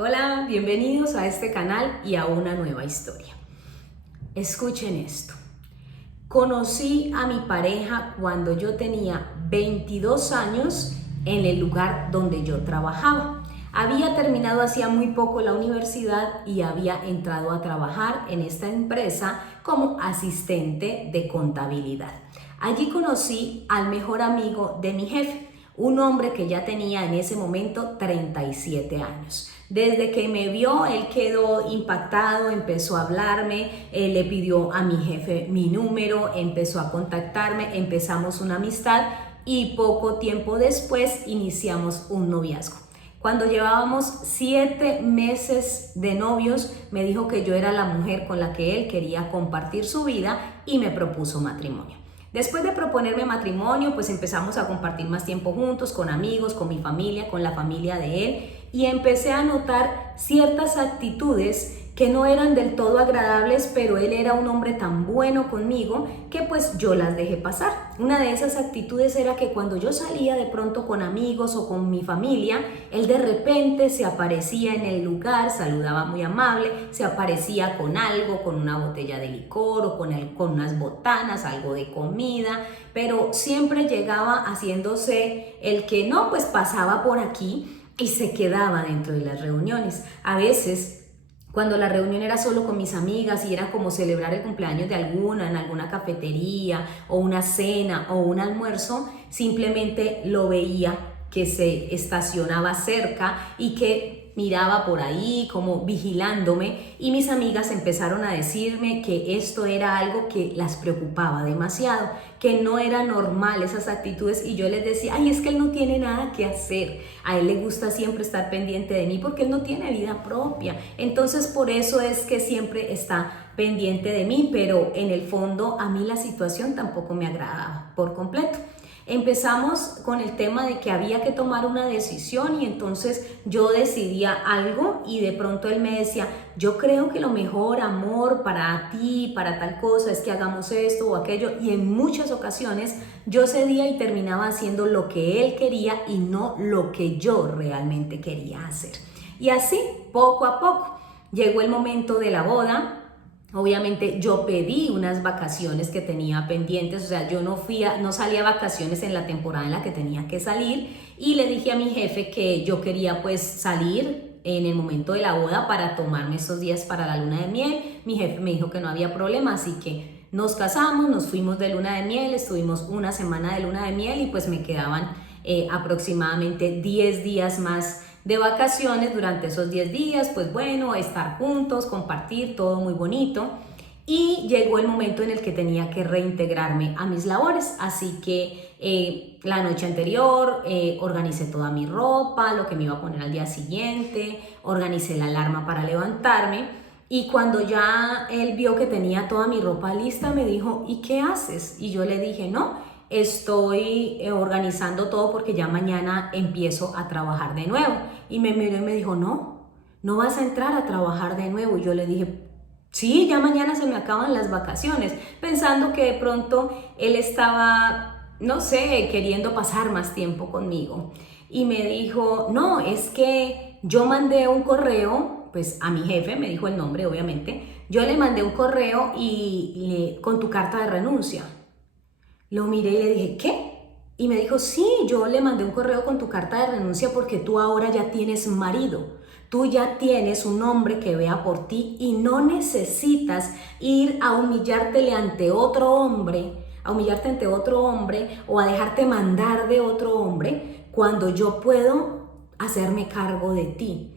Hola, bienvenidos a este canal y a una nueva historia. Escuchen esto. Conocí a mi pareja cuando yo tenía 22 años en el lugar donde yo trabajaba. Había terminado hacía muy poco la universidad y había entrado a trabajar en esta empresa como asistente de contabilidad. Allí conocí al mejor amigo de mi jefe, un hombre que ya tenía en ese momento 37 años. Desde que me vio, él quedó impactado, empezó a hablarme, le pidió a mi jefe mi número, empezó a contactarme, empezamos una amistad y poco tiempo después iniciamos un noviazgo. Cuando llevábamos 7 meses de novios, me dijo que yo era la mujer con la que él quería compartir su vida y me propuso matrimonio. Después de proponerme matrimonio, pues empezamos a compartir más tiempo juntos, con amigos, con mi familia, con la familia de él, y empecé a notar ciertas actitudes que no eran del todo agradables, pero él era un hombre tan bueno conmigo que pues yo las dejé pasar. Una de esas actitudes era que cuando yo salía de pronto con amigos o con mi familia, él de repente se aparecía en el lugar, saludaba muy amable, se aparecía con algo, con una botella de licor o con unas botanas, algo de comida, pero siempre llegaba haciéndose el que no, pues pasaba por aquí y se quedaba dentro de las reuniones. A veces, cuando la reunión era solo con mis amigas y era como celebrar el cumpleaños de alguna en alguna cafetería o una cena o un almuerzo, simplemente lo veía que se estacionaba cerca y que miraba por ahí como vigilándome, y mis amigas empezaron a decirme que esto era algo que las preocupaba demasiado, que no era normal esas actitudes, y yo les decía, ay, es que él no tiene nada que hacer, a él le gusta siempre estar pendiente de mí porque él no tiene vida propia, entonces por eso es que siempre está pendiente de mí, pero en el fondo a mí la situación tampoco me agradaba por completo. Empezamos con el tema de que había que tomar una decisión y entonces yo decidía algo y de pronto él me decía, yo creo que lo mejor, amor, para ti, para tal cosa, es que hagamos esto o aquello, y en muchas ocasiones yo cedía y terminaba haciendo lo que él quería y no lo que yo realmente quería hacer. Y así, poco a poco, llegó el momento de la boda. Obviamente yo pedí unas vacaciones que tenía pendientes, o sea, yo no salía a vacaciones en la temporada en la que tenía que salir, y le dije a mi jefe que yo quería pues salir en el momento de la boda para tomarme esos días para la luna de miel. Mi jefe me dijo que no había problema, así que nos casamos, nos fuimos de luna de miel, estuvimos una semana de luna de miel y pues me quedaban aproximadamente 10 días más de vacaciones. Durante esos 10 días, pues bueno, estar juntos, compartir, todo muy bonito. Y llegó el momento en el que tenía que reintegrarme a mis labores, así que la noche anterior organicé toda mi ropa, lo que me iba a poner al día siguiente, organicé la alarma para levantarme, y cuando ya él vio que tenía toda mi ropa lista, me dijo, ¿y qué haces? Y yo le dije, no, estoy organizando todo porque ya mañana empiezo a trabajar de nuevo. Y me miró y me dijo, no vas a entrar a trabajar de nuevo. Y yo le dije, sí, ya mañana se me acaban las vacaciones, pensando que de pronto él estaba, no sé, queriendo pasar más tiempo conmigo. Y me dijo, no, es que yo mandé un correo, pues a mi jefe, me dijo el nombre obviamente, yo le mandé un correo con tu carta de renuncia. Lo miré y le dije, ¿qué? Y me dijo, sí, yo le mandé un correo con tu carta de renuncia porque tú ahora ya tienes marido. Tú ya tienes un hombre que vea por ti y no necesitas ir a humillarte ante otro hombre o a dejarte mandar de otro hombre cuando yo puedo hacerme cargo de ti.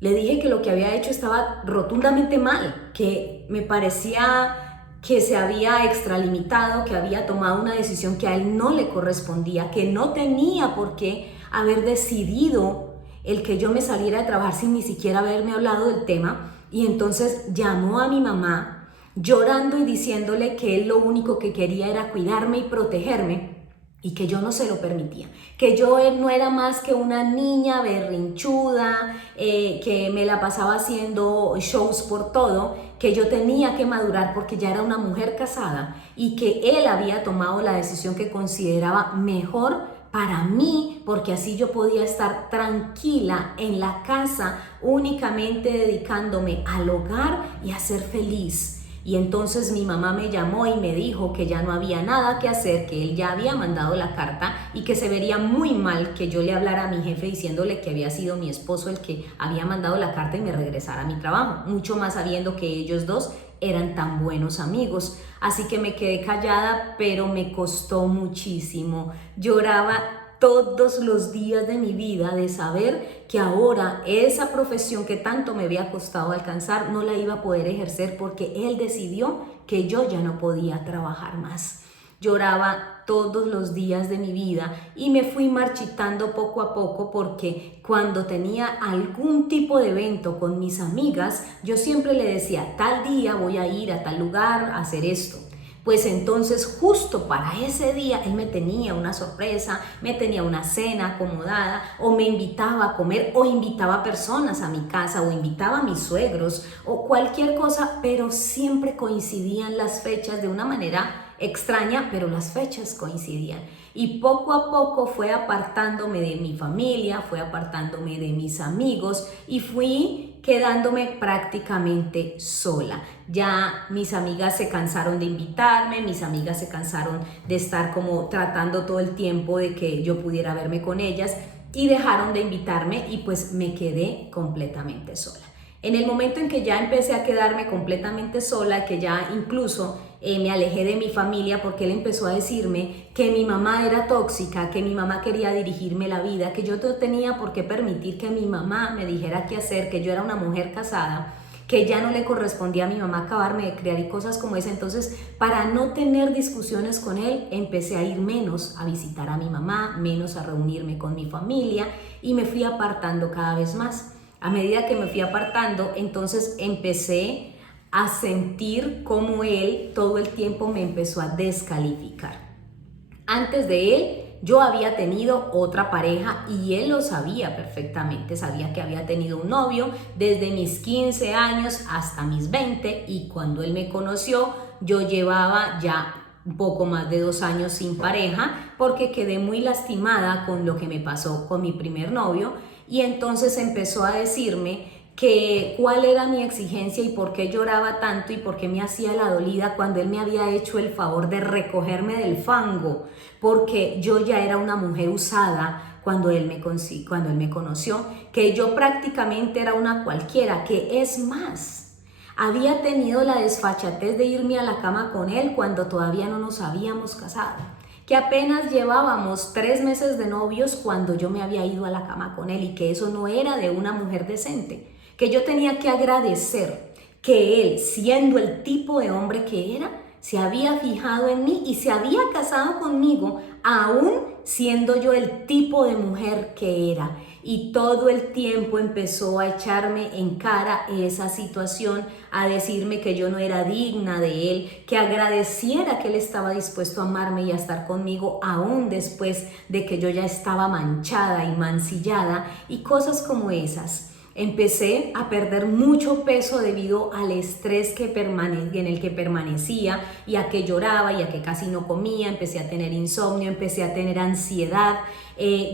Le dije que lo que había hecho estaba rotundamente mal, que me parecía que se había extralimitado, que había tomado una decisión que a él no le correspondía, que no tenía por qué haber decidido el que yo me saliera de trabajar sin ni siquiera haberme hablado del tema. Y entonces llamó a mi mamá llorando y diciéndole que él lo único que quería era cuidarme y protegerme, y que yo no se lo permitía, que yo no era más que una niña berrinchuda, que me la pasaba haciendo shows por todo, que yo tenía que madurar porque ya era una mujer casada y que él había tomado la decisión que consideraba mejor para mí, porque así yo podía estar tranquila en la casa, únicamente dedicándome al hogar y a ser feliz. Y entonces mi mamá me llamó y me dijo que ya no había nada que hacer, que él ya había mandado la carta y que se vería muy mal que yo le hablara a mi jefe diciéndole que había sido mi esposo el que había mandado la carta y me regresara a mi trabajo, mucho más sabiendo que ellos dos eran tan buenos amigos. Así que me quedé callada, pero me costó muchísimo. Lloraba todos los días de mi vida de saber que ahora esa profesión que tanto me había costado alcanzar no la iba a poder ejercer porque él decidió que yo ya no podía trabajar más. Lloraba todos los días de mi vida y me fui marchitando poco a poco porque cuando tenía algún tipo de evento con mis amigas, yo siempre le decía, tal día voy a ir a tal lugar a hacer esto. Pues entonces justo para ese día él me tenía una sorpresa, me tenía una cena acomodada o me invitaba a comer o invitaba personas a mi casa o invitaba a mis suegros o cualquier cosa, pero siempre coincidían las fechas de una manera extraña, pero las fechas coincidían. Y poco a poco fue apartándome de mi familia, fue apartándome de mis amigos y fui quedándome prácticamente sola. Ya mis amigas se cansaron de invitarme, mis amigas se cansaron de estar como tratando todo el tiempo de que yo pudiera verme con ellas y dejaron de invitarme y pues me quedé completamente sola. En el momento en que ya empecé a quedarme completamente sola, que ya incluso me alejé de mi familia porque él empezó a decirme que mi mamá era tóxica, que mi mamá quería dirigirme la vida, que yo no tenía por qué permitir que mi mamá me dijera qué hacer, que yo era una mujer casada, que ya no le correspondía a mi mamá acabarme de criar y cosas como esa. Entonces, para no tener discusiones con él, empecé a ir menos a visitar a mi mamá, menos a reunirme con mi familia y me fui apartando cada vez más. A medida que me fui apartando, entonces empecé a sentir cómo él todo el tiempo me empezó a descalificar. Antes de él, yo había tenido otra pareja y él lo sabía perfectamente. Sabía que había tenido un novio desde mis 15 años hasta mis 20 y cuando él me conoció, yo llevaba ya un poco más de 2 años sin pareja porque quedé muy lastimada con lo que me pasó con mi primer novio. Y entonces empezó a decirme que cuál era mi exigencia y por qué lloraba tanto y por qué me hacía la dolida cuando él me había hecho el favor de recogerme del fango, porque yo ya era una mujer usada cuando él me conoció, que yo prácticamente era una cualquiera, que es más, había tenido la desfachatez de irme a la cama con él cuando todavía no nos habíamos casado, que apenas llevábamos 3 meses de novios cuando yo me había ido a la cama con él y que eso no era de una mujer decente, que yo tenía que agradecer que él, siendo el tipo de hombre que era, se había fijado en mí y se había casado conmigo, aún siendo yo el tipo de mujer que era. Y todo el tiempo empezó a echarme en cara esa situación, a decirme que yo no era digna de él, que agradeciera que él estaba dispuesto a amarme y a estar conmigo aún después de que yo ya estaba manchada y mancillada y cosas como esas. Empecé a perder mucho peso debido al estrés en el que permanecía y a que lloraba y a que casi no comía. Empecé a tener insomnio, empecé a tener ansiedad.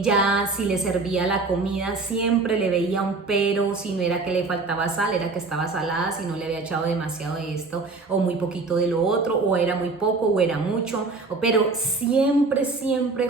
Ya si le servía la comida siempre le veía un pero, si no era que le faltaba sal, era que estaba salada, si no le había echado demasiado de esto o muy poquito de lo otro, o era muy poco o era mucho, pero siempre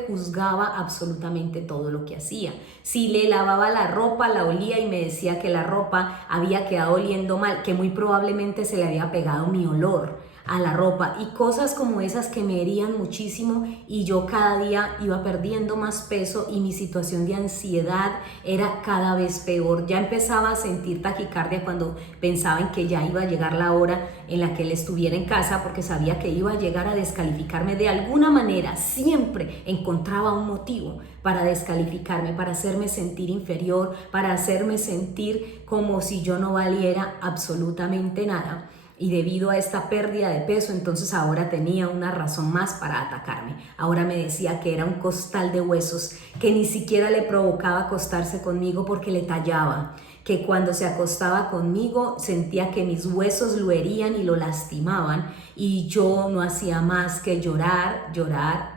juzgaba absolutamente todo lo que hacía. Si le lavaba la ropa, la olía y me decía que la ropa había quedado oliendo mal, que muy probablemente se le había pegado mi olor a la ropa y cosas como esas que me herían muchísimo y yo cada día iba perdiendo más peso y mi situación de ansiedad era cada vez peor. Ya empezaba a sentir taquicardia cuando pensaba en que ya iba a llegar la hora en la que él estuviera en casa porque sabía que iba a llegar a descalificarme de alguna manera. Siempre encontraba un motivo para descalificarme, para hacerme sentir inferior, para hacerme sentir como si yo no valiera absolutamente nada. Y debido a esta pérdida de peso, entonces ahora tenía una razón más para atacarme. Ahora me decía que era un costal de huesos, que ni siquiera le provocaba acostarse conmigo porque le tallaba, que cuando se acostaba conmigo sentía que mis huesos lo herían y lo lastimaban y yo no hacía más que llorar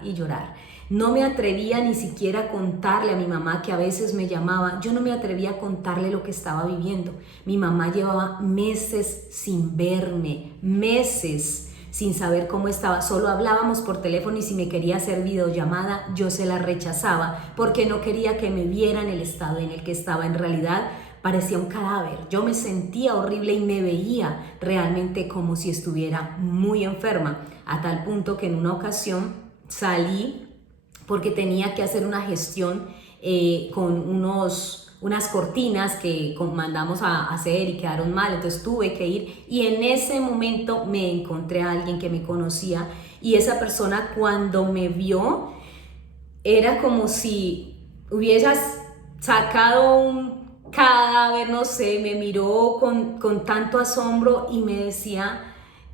y llorar. No me atrevía ni siquiera a contarle a mi mamá, que a veces me llamaba, yo no me atrevía a contarle lo que estaba viviendo. Mi mamá llevaba meses sin verme, meses sin saber cómo estaba. Solo hablábamos por teléfono y si me quería hacer videollamada, yo se la rechazaba porque no quería que me vieran el estado en el que estaba. En realidad parecía un cadáver. Yo me sentía horrible y me veía realmente como si estuviera muy enferma, a tal punto que en una ocasión salí porque tenía que hacer una gestión con unas cortinas que mandamos a hacer y quedaron mal, entonces tuve que ir, y en ese momento me encontré a alguien que me conocía, y esa persona cuando me vio era como si hubieras sacado un cadáver, no sé, me miró con tanto asombro y me decía: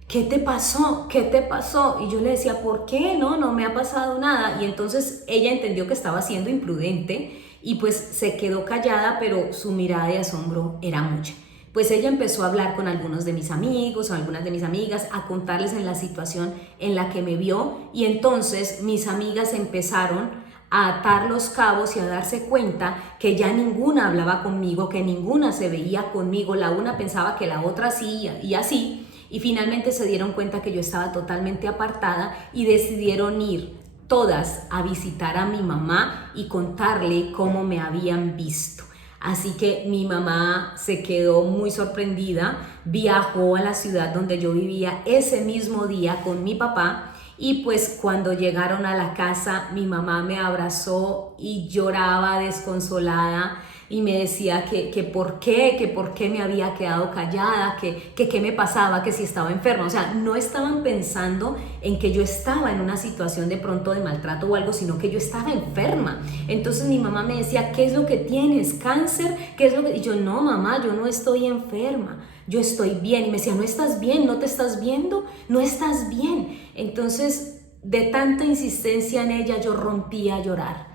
¿qué te pasó? ¿Qué te pasó? Y yo le decía: ¿por qué? No me ha pasado nada. Y entonces ella entendió que estaba siendo imprudente y pues se quedó callada, pero su mirada de asombro era mucha. Pues ella empezó a hablar con algunos de mis amigos o algunas de mis amigas, a contarles en la situación en la que me vio, y entonces mis amigas empezaron a atar los cabos y a darse cuenta que ya ninguna hablaba conmigo, que ninguna se veía conmigo, la una pensaba que la otra sí y así. Y finalmente se dieron cuenta que yo estaba totalmente apartada y decidieron ir todas a visitar a mi mamá y contarle cómo me habían visto. Así que mi mamá se quedó muy sorprendida, viajó a la ciudad donde yo vivía ese mismo día con mi papá, y pues cuando llegaron a la casa mi mamá me abrazó y lloraba desconsolada y me decía que por qué me había quedado callada, que qué me pasaba, que si estaba enferma. O sea, no estaban pensando en que yo estaba en una situación de pronto de maltrato o algo, sino que yo estaba enferma. Entonces mi mamá me decía: ¿qué es lo que tienes? ¿Cáncer? ¿Qué es lo que...? Y yo: no, mamá, yo no estoy enferma, yo estoy bien. Y me decía: ¿no estás bien? ¿No te estás viendo? ¿No estás bien? Entonces, de tanta insistencia en ella, yo rompí a llorar.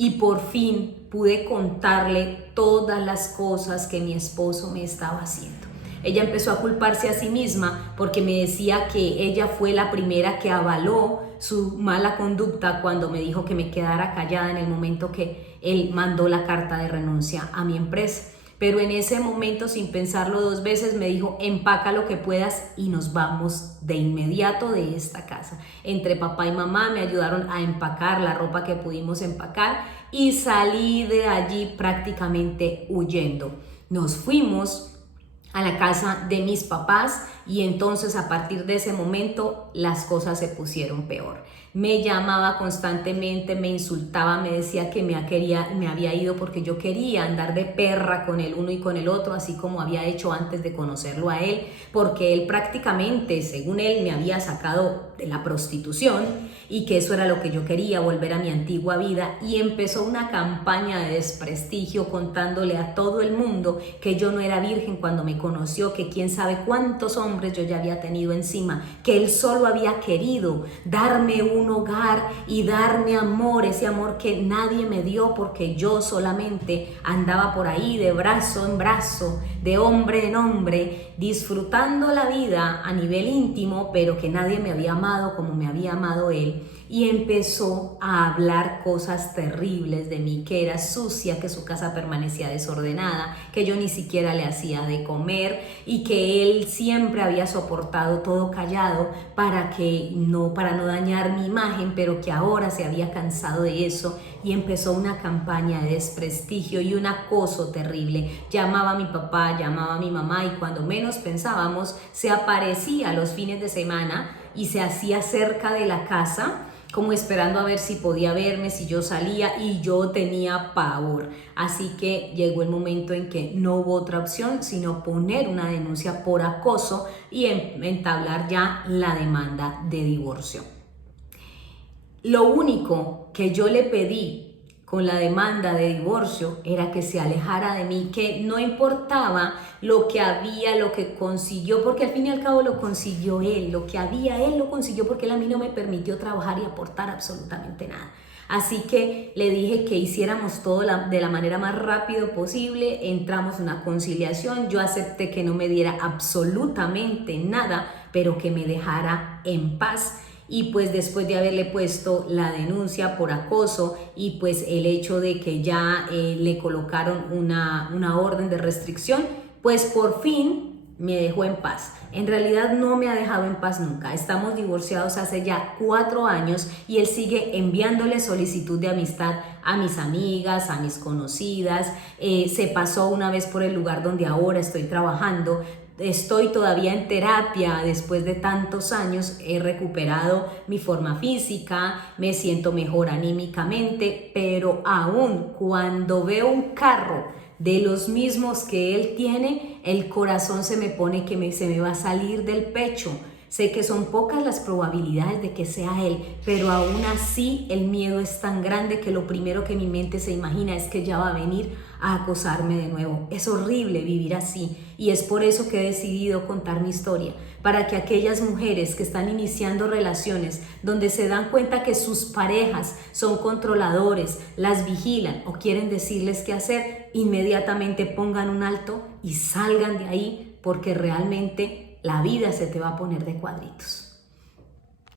Y por fin pude contarle todas las cosas que mi esposo me estaba haciendo. Ella empezó a culparse a sí misma porque me decía que ella fue la primera que avaló su mala conducta cuando me dijo que me quedara callada en el momento que él mandó la carta de renuncia a mi empresa. Pero en ese momento, sin pensarlo dos veces, me dijo: empaca lo que puedas y nos vamos de inmediato de esta casa. Entre papá y mamá me ayudaron a empacar la ropa que pudimos empacar y salí de allí prácticamente huyendo. Nos fuimos a la casa de mis papás y entonces a partir de ese momento las cosas se pusieron peor. Me llamaba constantemente, me insultaba, me decía que me había ido porque yo quería andar de perra con el uno y con el otro, así como había hecho antes de conocerlo a él, porque él prácticamente, según él, me había sacado de la prostitución y que eso era lo que yo quería, volver a mi antigua vida. Y empezó una campaña de desprestigio contándole a todo el mundo que yo no era virgen cuando me conoció, que quién sabe cuántos hombres yo ya había tenido encima, que él solo había querido darme un hogar y darme amor, ese amor que nadie me dio porque yo solamente andaba por ahí de brazo en brazo, de hombre en hombre, disfrutando la vida a nivel íntimo, pero que nadie me había amado como me había amado él. Y empezó a hablar cosas terribles de mí, que era sucia, que su casa permanecía desordenada, que yo ni siquiera le hacía de comer y que él siempre había soportado todo callado para no dañar mi imagen, pero que ahora se había cansado de eso y empezó una campaña de desprestigio y un acoso terrible. Llamaba a mi papá, llamaba a mi mamá y cuando menos pensábamos se aparecía los fines de semana y se hacía cerca de la casa, como esperando a ver si podía verme, si yo salía, y yo tenía pavor. Así que llegó el momento en que no hubo otra opción sino poner una denuncia por acoso y entablar ya la demanda de divorcio. Lo único que yo le pedí con la demanda de divorcio era que se alejara de mí, que no importaba lo que había, lo que consiguió, porque al fin y al cabo lo consiguió él, lo que había él lo consiguió porque él a mí no me permitió trabajar y aportar absolutamente nada. Así que le dije que hiciéramos todo de la manera más rápido posible, entramos en una conciliación, yo acepté que no me diera absolutamente nada, pero que me dejara en paz. y pues después de haberle puesto la denuncia por acoso y pues el hecho de que ya le colocaron una orden de restricción, pues por fin me dejó en paz. En realidad no me ha dejado en paz nunca. Estamos divorciados hace ya 4 años y él sigue enviándole solicitud de amistad a mis amigas, a mis conocidas. Se pasó una vez por el lugar donde ahora estoy trabajando. Estoy todavía en terapia después de tantos años, he recuperado mi forma física, me siento mejor anímicamente, pero aún cuando veo un carro de los mismos que él tiene, el corazón se me pone que se me va a salir del pecho. Sé que son pocas las probabilidades de que sea él, pero aún así el miedo es tan grande que lo primero que mi mente se imagina es que ya va a venir a acosarme de nuevo. Es horrible vivir así y es por eso que he decidido contar mi historia, para que aquellas mujeres que están iniciando relaciones donde se dan cuenta que sus parejas son controladores, las vigilan o quieren decirles qué hacer, inmediatamente pongan un alto y salgan de ahí, porque realmente la vida se te va a poner de cuadritos.